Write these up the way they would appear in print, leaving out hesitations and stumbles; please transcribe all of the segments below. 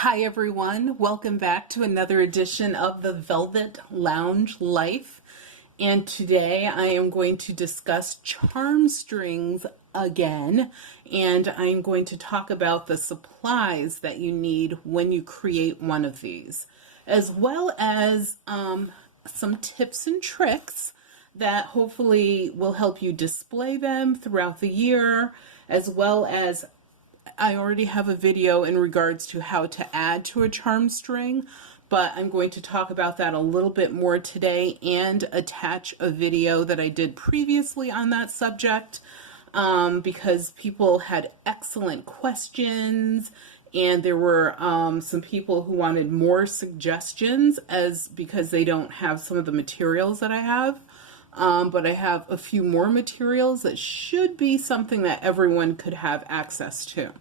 Hi everyone, welcome back to another edition of the Velvet Lounge Life. And today I am going to discuss charm strings again, and I'm going to talk about the supplies that you need when you create one of these, as well as some tips and tricks that hopefully will help you display them throughout the year, as well as I already have a video in regards to how to add to a charm string, but I'm going to talk about that a little bit more today and attach a video that I did previously on that subject because people had excellent questions and there were some people who wanted more suggestions because they don't have some of the materials that I have. But I have a few more materials that should be something that everyone could have access to.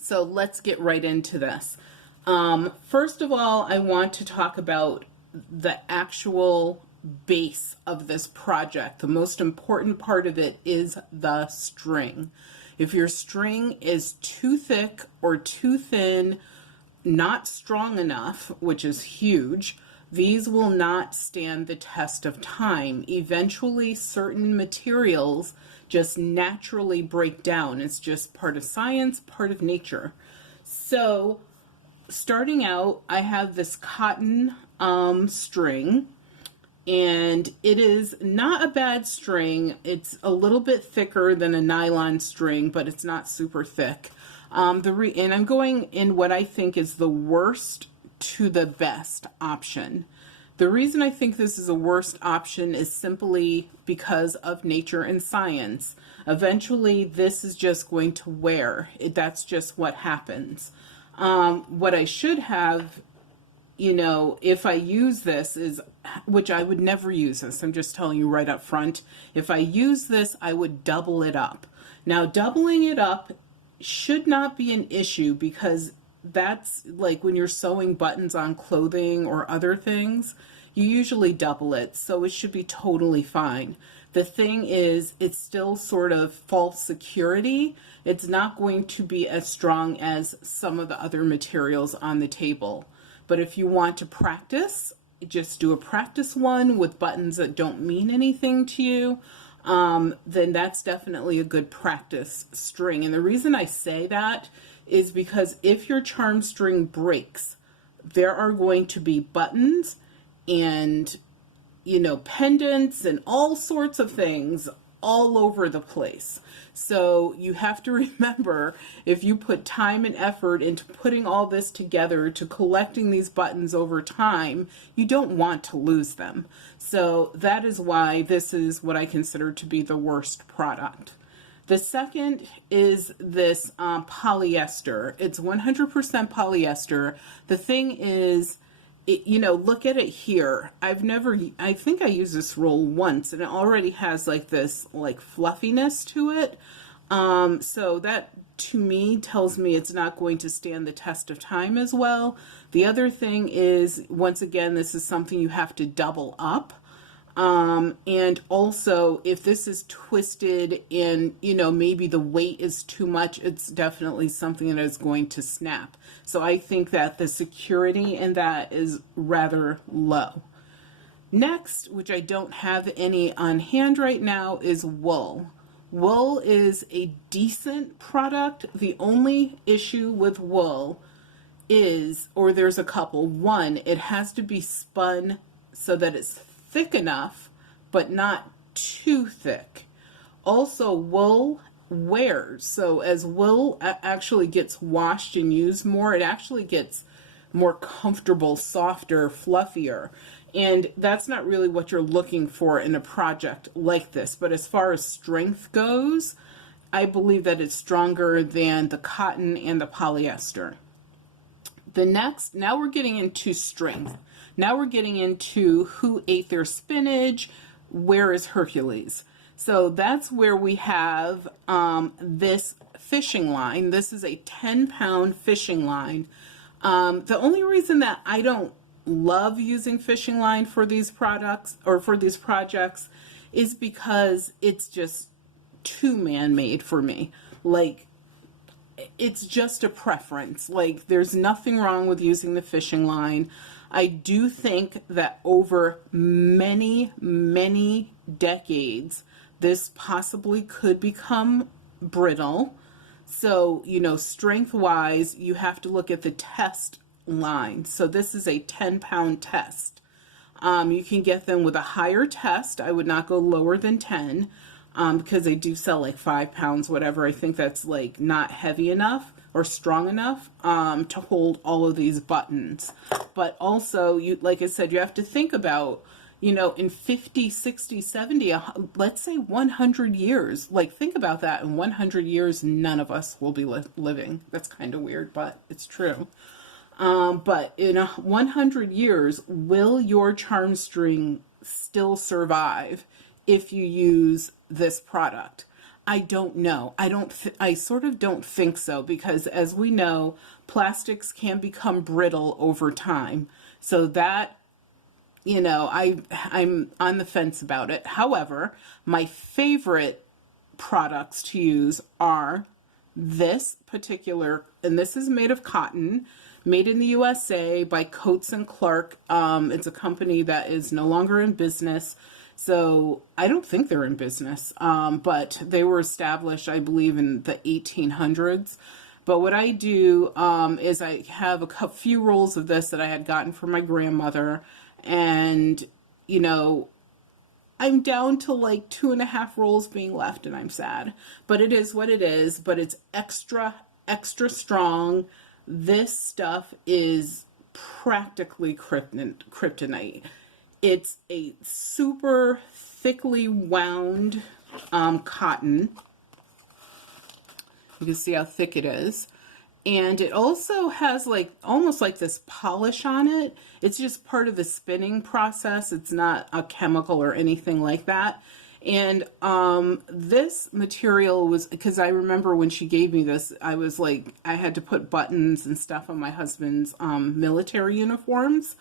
So let's get right into this. First of all, I want to talk about the actual base of this project. The most important part of it is the string. If your string is too thick or too thin, not strong enough, which is huge, these will not stand the test of time. Eventually, certain materials just naturally break down. It's just part of science, part of nature. So, starting out, I have this cotton string, and it is not a bad string. It's a little bit thicker than a nylon string, but it's not super thick. And I'm going in what I think is the worst to the best option. The reason I think this is a worst option is simply because of nature and science. Eventually, this is just going to wear. That's just what happens. What I should have, if I use this is, which I would never use this, I'm just telling you right up front. If I use this, I would double it up. Now, doubling it up should not be an issue because that's like when you're sewing buttons on clothing or other things, you usually double it, so it should be totally fine. The thing is, it's still sort of false security. It's not going to be as strong as some of the other materials on the table. But if you want to practice, just do a practice one with buttons that don't mean anything to you. Then that's definitely a good practice string. And the reason I say that is because if your charm string breaks, there are going to be buttons and, pendants and all sorts of things all over the place. So you have to remember, if you put time and effort into putting all this together, to collecting these buttons over time, you don't want to lose them. So that is why this is what I consider to be the worst product. The second is this polyester. It's 100% polyester. The thing is, look at it here. I think I used this roll once and it already has like this fluffiness to it. So that to me tells me it's not going to stand the test of time as well. The other thing is, once again, this is something you have to double up. And also, if this is twisted and, maybe the weight is too much, it's definitely something that is going to snap. So I think that the security in that is rather low. Next, which I don't have any on hand right now, is wool. Wool is a decent product. The only issue with wool is, or there's a couple. One, it has to be spun so that it's thick enough, but not too thick. Also, wool wears. So as wool actually gets washed and used more, it actually gets more comfortable, softer, fluffier. And that's not really what you're looking for in a project like this. But as far as strength goes, I believe that it's stronger than the cotton and the polyester. Now we're getting into strength. Now we're getting into who ate their spinach, where is Hercules. So that's where we have this fishing line. This is a 10-pound fishing line. The only reason that I don't love using fishing line for these products or for these projects is because it's just too man-made for me. Like, it's just a preference. Like, there's nothing wrong with using the fishing line. I do think that over many, many decades, this possibly could become brittle. So, you know, strength-wise, you have to look at the test line. So this is a 10-pound test. You can get them with a higher test. I would not go lower than 10 because they do sell like 5 pounds, whatever. I think that's like not heavy enough or strong enough to hold all of these buttons. But also, you, like I said, you have to think about, you know, in 50, 60, 70, let's say 100 years. Like, think about that. In 100 years, none of us will be living. That's kind of weird, but it's true. But in 100 years, will your Charmstring still survive if you use this product? I don't know. I sort of don't think so, because as we know, plastics can become brittle over time. So that, you know, I'm on the fence about it. However, my favorite products to use are this particular, and this is made of cotton, made in the USA by Coats and Clark. It's a company that is no longer in business. So I don't think they're in business, but they were established, I believe, in the 1800s. But what I do is I have a few rolls of this that I had gotten from my grandmother, and, you know, I'm down to like 2.5 rolls being left, and I'm sad. But it is what it is, but it's extra, extra strong. This stuff is practically kryptonite. It's a super thickly wound cotton. You can see how thick it is. And it also has like almost like this polish on it. It's just part of the spinning process. It's not a chemical or anything like that. And this material was, because I remember when she gave me this, I was like, I had to put buttons and stuff on my husband's military uniforms.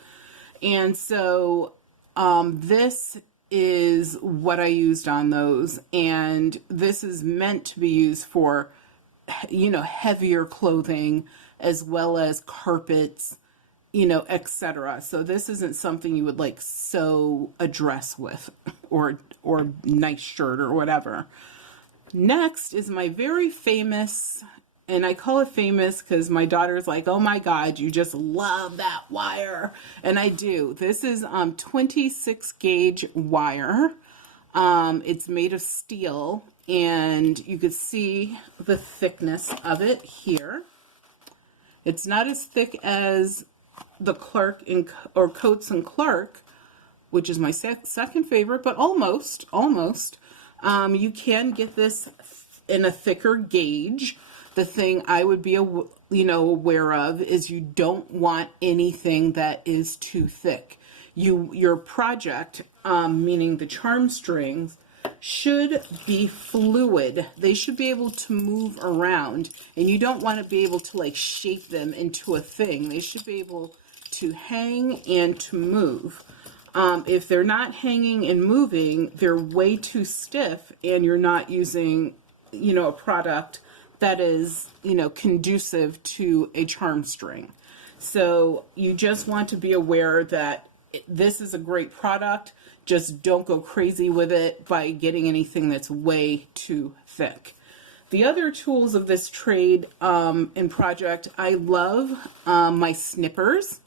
And so this is what I used on those. And this is meant to be used for, you know, heavier clothing as well as carpets, you know, etc. So this isn't something you would like sew a dress with or nice shirt or whatever. Next is my very famous, and I call it famous because my daughter's like, oh my God, you just love that wire. And I do. This is 26 gauge wire. It's made of steel, and you can see the thickness of it here. It's not as thick as the Clark or Coats and Clark, which is my second favorite, but almost. You can get this in a thicker gauge. The thing I would be, aware of is you don't want anything that is too thick. Your project, meaning the charm strings, should be fluid. They should be able to move around, and you don't want to be able to like shape them into a thing. They should be able to hang and to move. If they're not hanging and moving, they're way too stiff, and you're not using, a product that is, conducive to a charm string. So you just want to be aware that this is a great product. Just don't go crazy with it by getting anything that's way too thick. The other tools of this trade and project, I love my snippers.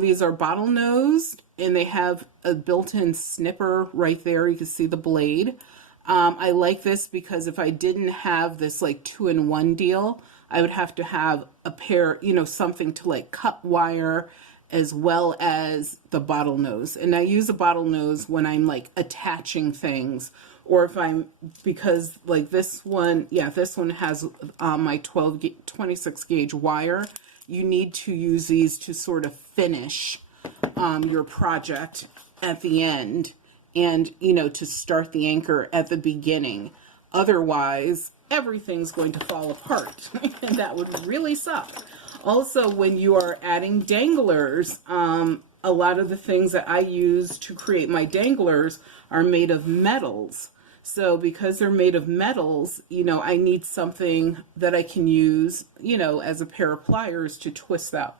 These are bottlenosed, and they have a built-in snipper right there. You can see the blade. I like this because if I didn't have this like 2-in-1 deal, I would have to have a pair, something to like cut wire as well as the bottlenose. And I use a bottlenose when I'm like attaching things, or if because like this one has my 26 gauge wire. You need to use these to sort of finish your project at the end, and to start the anchor at the beginning. Otherwise, everything's going to fall apart, and that would really suck. Also, when you are adding danglers, a lot of the things that I use to create my danglers are made of metals. So because they're made of metals, you know, I need something that I can use, you know, as a pair of pliers to twist that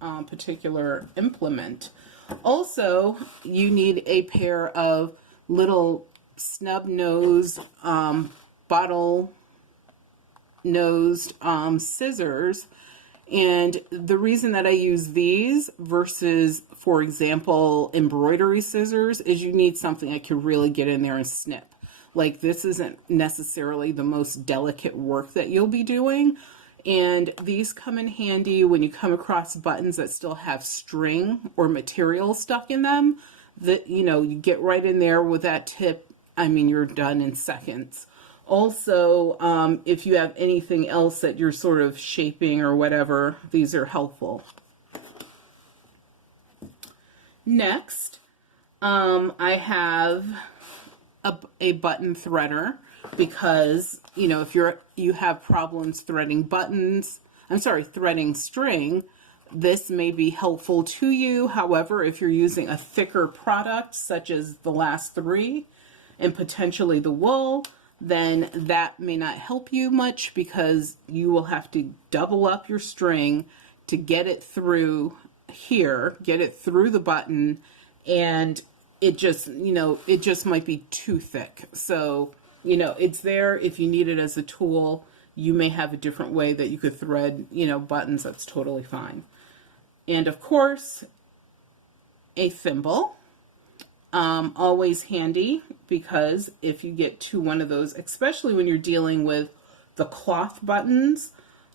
particular implement. Also, you need a pair of little snub-nosed, bottle-nosed scissors. And the reason that I use these versus, for example, embroidery scissors is you need something that can really get in there and snip. Like, this isn't necessarily the most delicate work that you'll be doing. And these come in handy when you come across buttons that still have string or material stuck in them. That, you know, you get right in there with that tip. I mean, you're done in seconds. Also, if you have anything else that you're sort of shaping or whatever, these are helpful. Next, I have a button threader, because, you know, if you have problems threading threading string, this may be helpful to you. However, if you're using a thicker product, such as the last three, and potentially the wool, then that may not help you much, because you will have to double up your string to get it through here, get it through the button, and it just, you know, it just might be too thick. So, you know, it's there if you need it as a tool. You may have a different way that you could thread, you know, buttons. That's totally fine. And of course, a thimble. Always handy, because if you get to one of those, especially when you're dealing with the cloth buttons,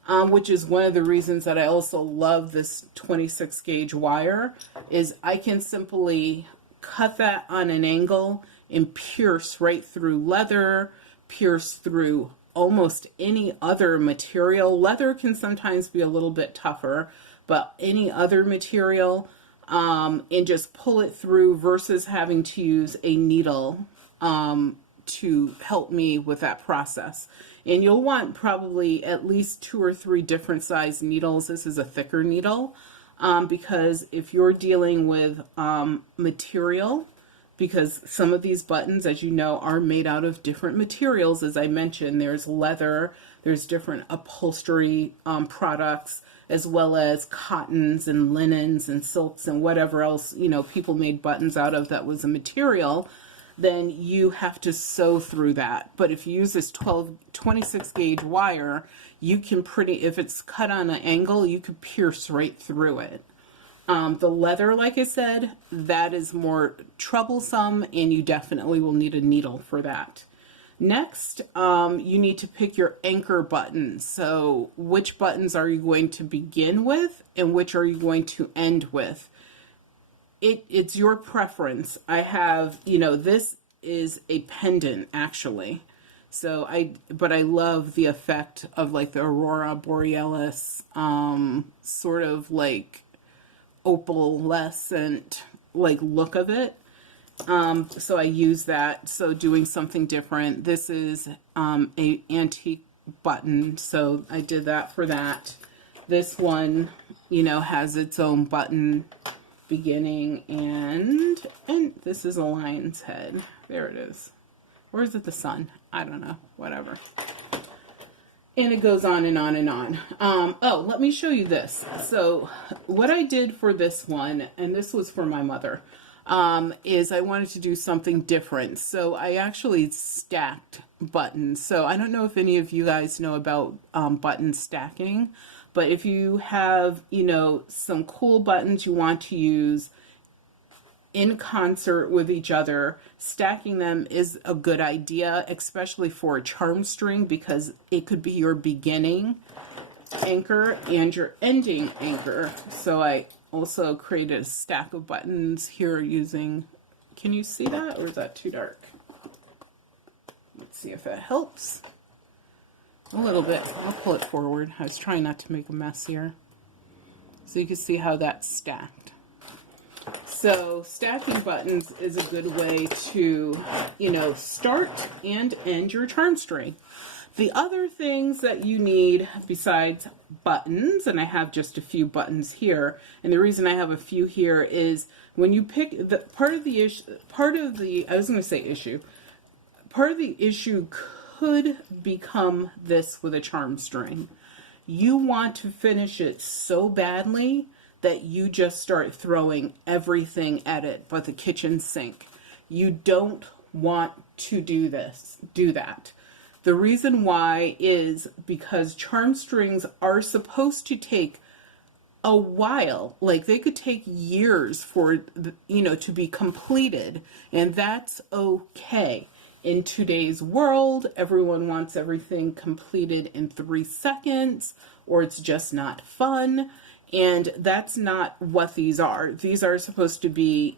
which is one of the reasons that I also love this 26 gauge wire, is I can simply cut that on an angle and pierce right through leather, pierce through almost any other material. Leather can sometimes be a little bit tougher, but any other material, and just pull it through, versus having to use a needle to help me with that process. And you'll want probably at least 2 or 3 different size needles. This is a thicker needle, because if you're dealing with material, because some of these buttons, as you know, are made out of different materials. As I mentioned, there's leather, there's different upholstery products, as well as cottons and linens and silks and whatever else, you know, people made buttons out of that was a material. Then you have to sew through that. But if you use this 26 gauge wire, you can if it's cut on an angle, you could pierce right through it. The leather, like I said, that is more troublesome, and you definitely will need a needle for that. Next, you need to pick your anchor buttons. So which buttons are you going to begin with, and which are you going to end with? It's your preference. I have, you know, this is a pendant, actually. So but I love the effect of like the Aurora Borealis, sort of like opalescent like look of it. So I use that. So doing something different. This is a antique button, so I did that for that. This one, you know, has its own button beginning and this is a lion's head. There it is. Or is it the sun? I don't know. Whatever. And it goes on and on and on. Oh, let me show you this. So what I did for this one, and this was for my mother, is I wanted to do something different. So I actually stacked buttons. So I don't know if any of you guys know about button stacking, but if you have, you know, some cool buttons you want to use in concert with each other, stacking them is a good idea, especially for a charm string, because it could be your beginning anchor and your ending anchor. So I also created a stack of buttons here using, can you see that, or is that too dark? Let's see if that helps. A little bit. I'll pull it forward. I was trying not to make a mess here. So you can see how that's stacked. So stacking buttons is a good way to, you know, start and end your charm string. The other things that you need besides buttons, and I have just a few buttons here, and the reason I have a few here is when you pick the part of the part of the issue could become this with a charm string. You want to finish it so badly that you just start throwing everything at it but the kitchen sink. You don't want to do that. The reason why is because charm strings are supposed to take a while. Like, they could take years for, to be completed, and that's okay. In today's world, everyone wants everything completed in 3 seconds, or it's just not fun. And that's not what these are. These are supposed to be,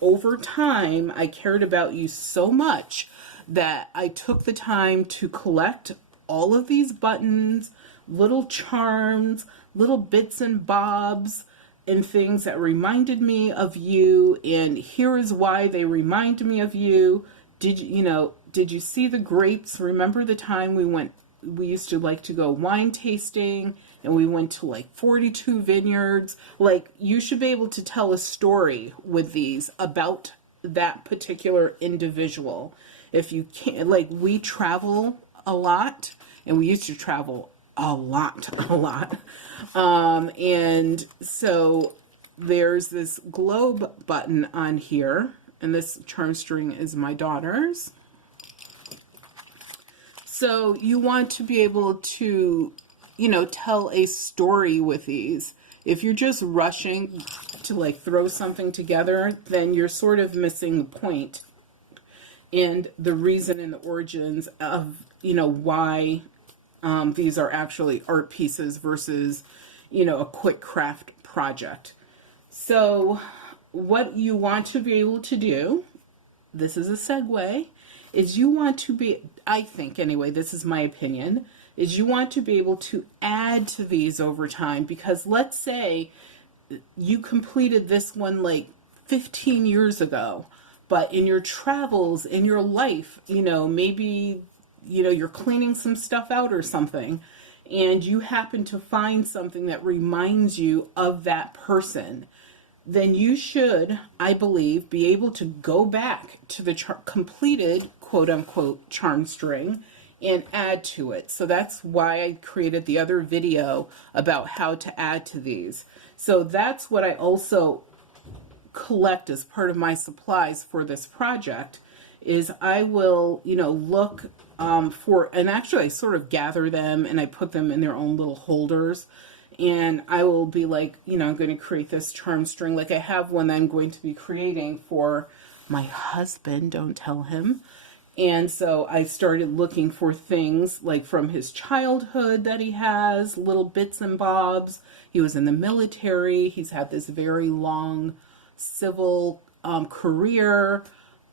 over time, I cared about you so much that I took the time to collect all of these buttons, little charms, little bits and bobs, and things that reminded me of you. And here is why they remind me of you. Did you see the grapes? Remember the time we used to like to go wine tasting, and we went to like 42 vineyards. Like, you should be able to tell a story with these about that particular individual. If you can't, like, we travel a lot, and we used to travel a lot. And so there's this globe button on here, and this charm string is my daughter's. So you want to be able to, tell a story with these. If you're just rushing to like throw something together, then you're sort of missing the point and the reason and the origins of, why these are actually art pieces versus, a quick craft project. So what you want to be able to do, this is a segue, is you want to be, I think anyway, this is my opinion, is you want to be able to add to these over time. Because let's say you completed this one like 15 years ago, but in your travels, in your life, maybe, you're cleaning some stuff out or something, and you happen to find something that reminds you of that person, then you should, I believe, be able to go back to the completed quote-unquote charm string and add to it. So that's why I created the other video about how to add to these. So that's what I also collect as part of my supplies for this project, is I will, look for, and actually I sort of gather them and I put them in their own little holders. And I will be like, I'm going to create this charm string. Like, I have one that I'm going to be creating for my husband, don't tell him. And so I started looking for things like from his childhood that he has, little bits and bobs. He was in the military. He's had this very long civil career,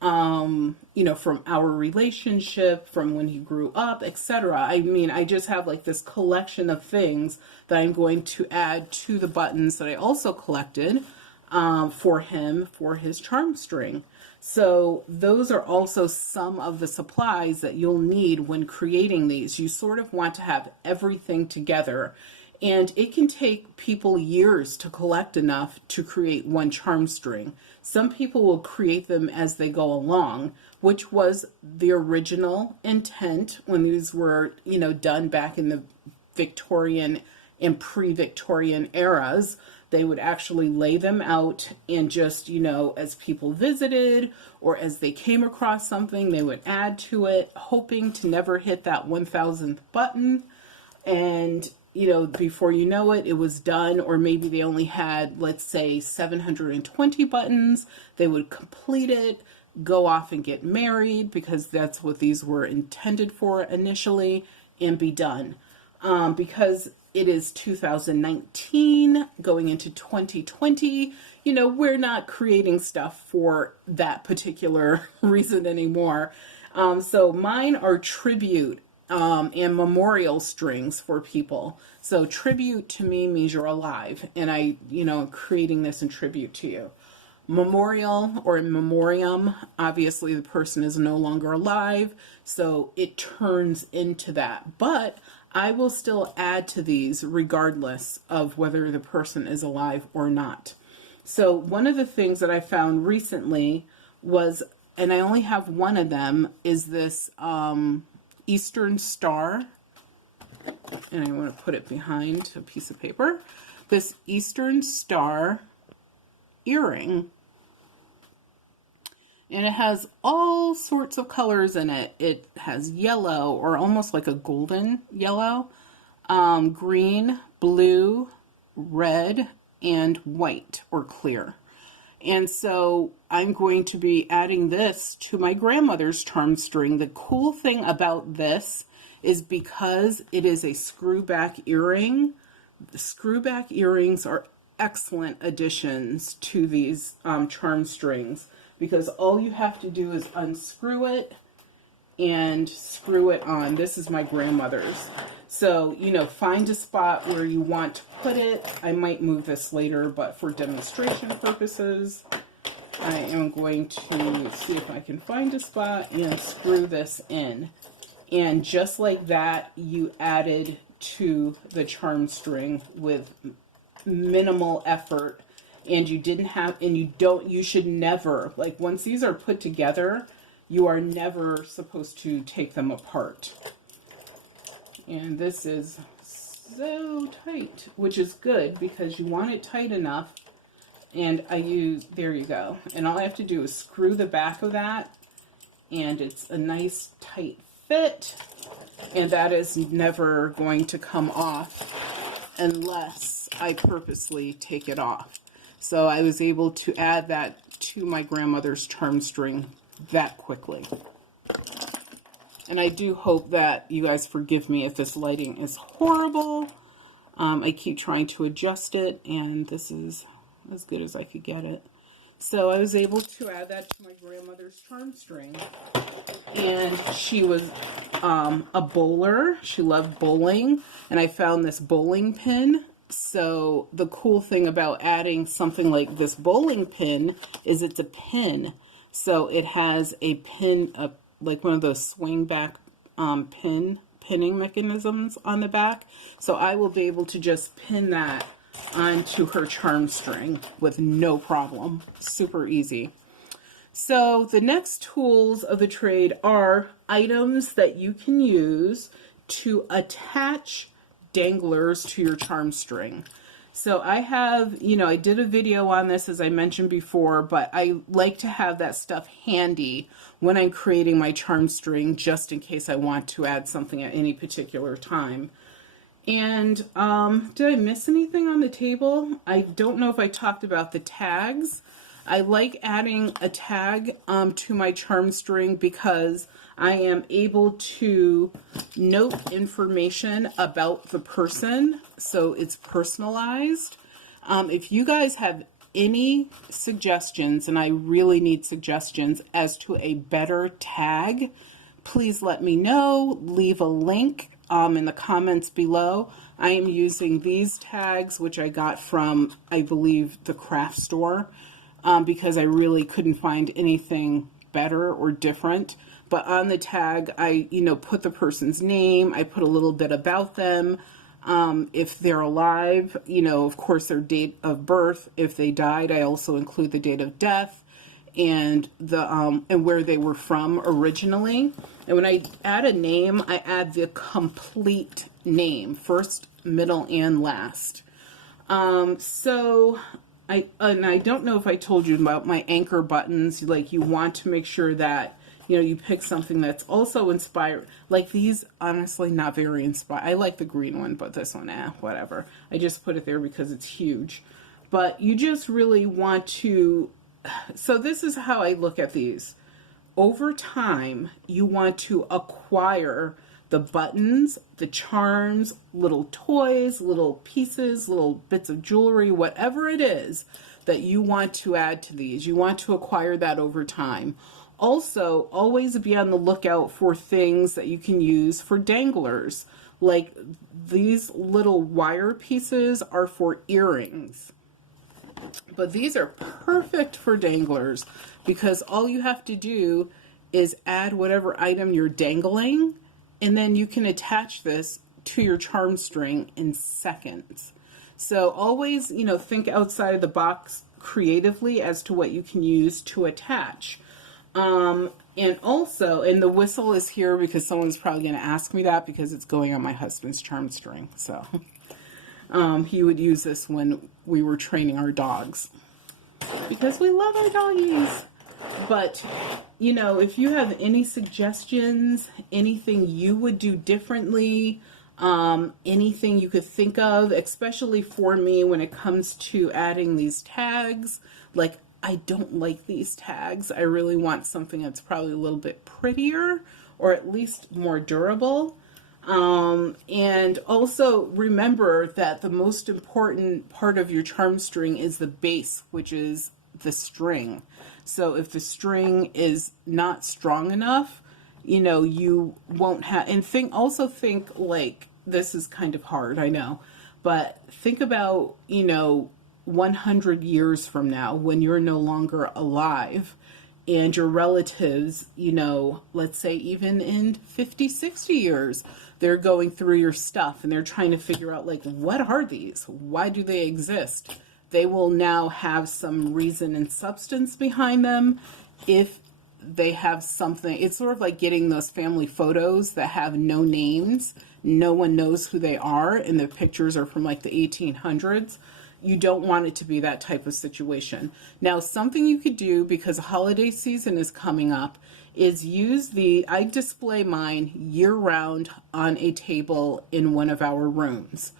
from our relationship, from when he grew up, etc. I mean, I just have like this collection of things that I'm going to add to the buttons that I also collected for him for his charm string. So those are also some of the supplies that you'll need when creating these. You sort of want to have everything together, and it can take people years to collect enough to create one charm string. Some people will create them as they go along, which was the original intent when these were, done back in the Victorian and pre-Victorian eras. They would actually lay them out and just, as people visited or as they came across something, they would add to it, hoping to never hit that 1000th button. And, before you know it, it was done. Or maybe they only had, let's say, 720 buttons. They would complete it, go off and get married, because that's what these were intended for initially, and be done. Because it is 2019 going into 2020, we're not creating stuff for that particular reason anymore. So mine are tribute and memorial strings for people. So tribute to me means you're alive, and I, creating this in tribute to you. Memorial or in memoriam, obviously the person is no longer alive, so it turns into that. But I will still add to these regardless of whether the person is alive or not. So one of the things that I found recently was and I only have one of them, is this Eastern Star. And I want to put it behind a piece of paper. This Eastern Star earring. And it has all sorts of colors in it. It has yellow, or almost like a golden yellow, green, blue, red, and white or clear. And so I'm going to be adding this to my grandmother's charm string. The cool thing about this is because it is a screw back earring, the screw back earrings are excellent additions to these charm strings, because all you have to do is unscrew it and screw it on. This is my grandmother's. So, you know, find a spot where you want to put it. I might move this later, but for demonstration purposes, I am going to see if I can find a spot and screw this in. And just like that, you added to the charm string with minimal effort. And you didn't have, and you should never, like once these are put together, you are never supposed to take them apart. And this is so tight, which is good because you want it tight enough. And there you go. And all I have to do is screw the back of that, and it's a nice tight fit. And that is never going to come off unless I purposely take it off. So I was able to add that to my grandmother's charm string that quickly. And I do hope that you guys forgive me if this lighting is horrible. I keep trying to adjust it, and this is as good as I could get it. So I was able to add that to my grandmother's charm string. And she was a bowler. She loved bowling. And I found this bowling pin. So the cool thing about adding something like this bowling pin is it's a pin. So it has a pin, like one of those swing back pinning mechanisms on the back. So I will be able to just pin that onto her charm string with no problem. Super easy. So the next tools of the trade are items that you can use to attach danglers to your charm string. So I have, I did a video on this, as I mentioned before, but I like to have that stuff handy when I'm creating my charm string, just in case I want to add something at any particular time. And did I miss anything on the table? I don't know if I talked about the tags. I like adding a tag to my charm string because I am able to note information about the person, so it's personalized. If you guys have any suggestions, and I really need suggestions as to a better tag, please let me know. Leave a link in the comments below. I am using these tags, which I got from, I believe, the craft store, because I really couldn't find anything better or different. But on the tag, I, put the person's name. I put a little bit about them. If they're alive, of course, their date of birth. If they died, I also include the date of death and and where they were from originally. And when I add a name, I add the complete name, first, middle, and last. So I don't know if I told you about my anchor buttons. Like, you want to make sure that you pick something that's also inspired. Like these, honestly, not very inspired. I like the green one, but this one, whatever. I just put it there because it's huge. But you just really want to, so this is how I look at these. Over time, you want to acquire the buttons, the charms, little toys, little pieces, little bits of jewelry, whatever it is that you want to add to these. You want to acquire that over time. Also, always be on the lookout for things that you can use for danglers. Like these little wire pieces are for earrings. But these are perfect for danglers because all you have to do is add whatever item you're dangling, and then you can attach this to your charm string in seconds. So always, think outside of the box creatively as to what you can use to attach. And also, and the whistle is here because someone's probably going to ask me that because it's going on my husband's charm string. So he would use this when we were training our dogs because we love our doggies. But, you know, if you have any suggestions, anything you would do differently, anything you could think of, especially for me when it comes to adding these tags, like I don't like these tags. I really want something that's probably a little bit prettier or at least more durable. And also remember that the most important part of your charm string is the base, which is the string. So if the string is not strong enough, you know, you won't have, and also think like, this is kind of hard, I know, but think about, you know, 100 years from now when you're no longer alive and your relatives, you know, let's say even in 50, 60 years, they're going through your stuff and they're trying to figure out like, what are these? Why do they exist? They will now have some reason and substance behind them if they have something. It's sort of like getting those family photos that have no names. No one knows who they are and the pictures are from like the 1800s. You don't want it to be that type of situation. Now, something you could do, because the holiday season is coming up, is use I display mine year-round on a table in one of our rooms.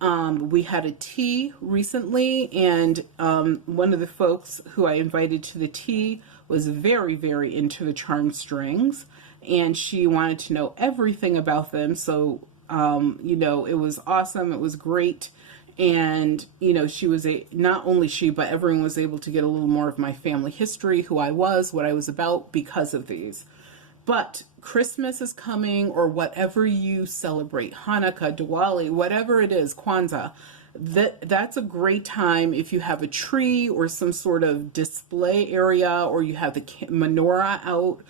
We had a tea recently, and one of the folks who I invited to the tea was very, very into the charm strings, and she wanted to know everything about them. So, you know, it was awesome. It was great. And, you know, not only she, but everyone was able to get a little more of my family history, who I was, what I was about because of these. But Christmas is coming, or whatever you celebrate, Hanukkah, Diwali, whatever it is, Kwanzaa, that's a great time if you have a tree or some sort of display area, or you have the menorah out,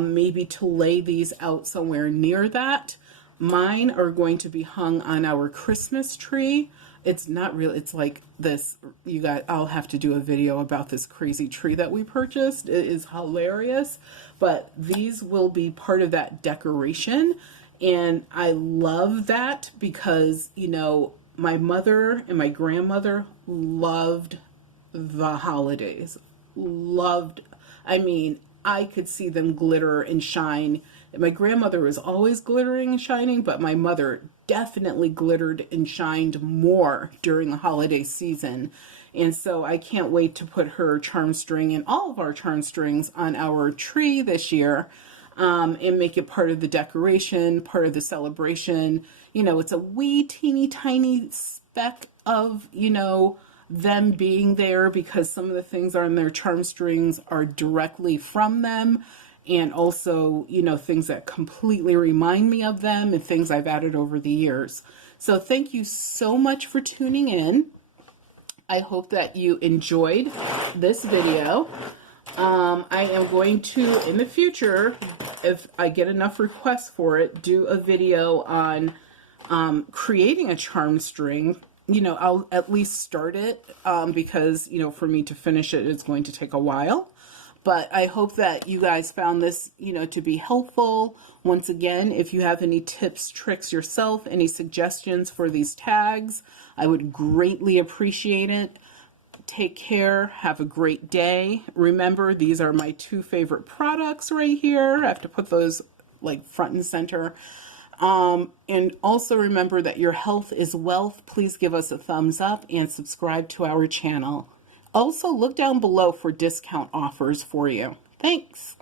maybe to lay these out somewhere near that. Mine are going to be hung on our Christmas tree. It's not real. It's like this. You guys, I'll have to do a video about this crazy tree that we purchased. It is hilarious, but these will be part of that decoration. And I love that because, you know, my mother and my grandmother loved the holidays. I mean, I could see them glitter and shine. My grandmother was always glittering and shining, but my mother definitely glittered and shined more during the holiday season. And so I can't wait to put her charm string and all of our charm strings on our tree this year, and make it part of the decoration, part of the celebration. You know, it's a wee teeny tiny speck of, you know, them being there, because some of the things on their charm strings are directly from them, and also, you know, things that completely remind me of them and things I've added over the years. So thank you so much for tuning in. I hope that you enjoyed this video. I am going to, in the future, if I get enough requests for it, do a video on creating a charm string. You know, I'll at least start it, because, you know, for me to finish it, it's going to take a while. But I hope that you guys found this, you know, to be helpful. Once again, if you have any tips, tricks yourself, any suggestions for these tags, I would greatly appreciate it. Take care. Have a great day. Remember, these are my two favorite products right here. I have to put those like front and center. And also remember that your health is wealth. Please give us a thumbs up and subscribe to our channel. Also, look down below for discount offers for you. Thanks.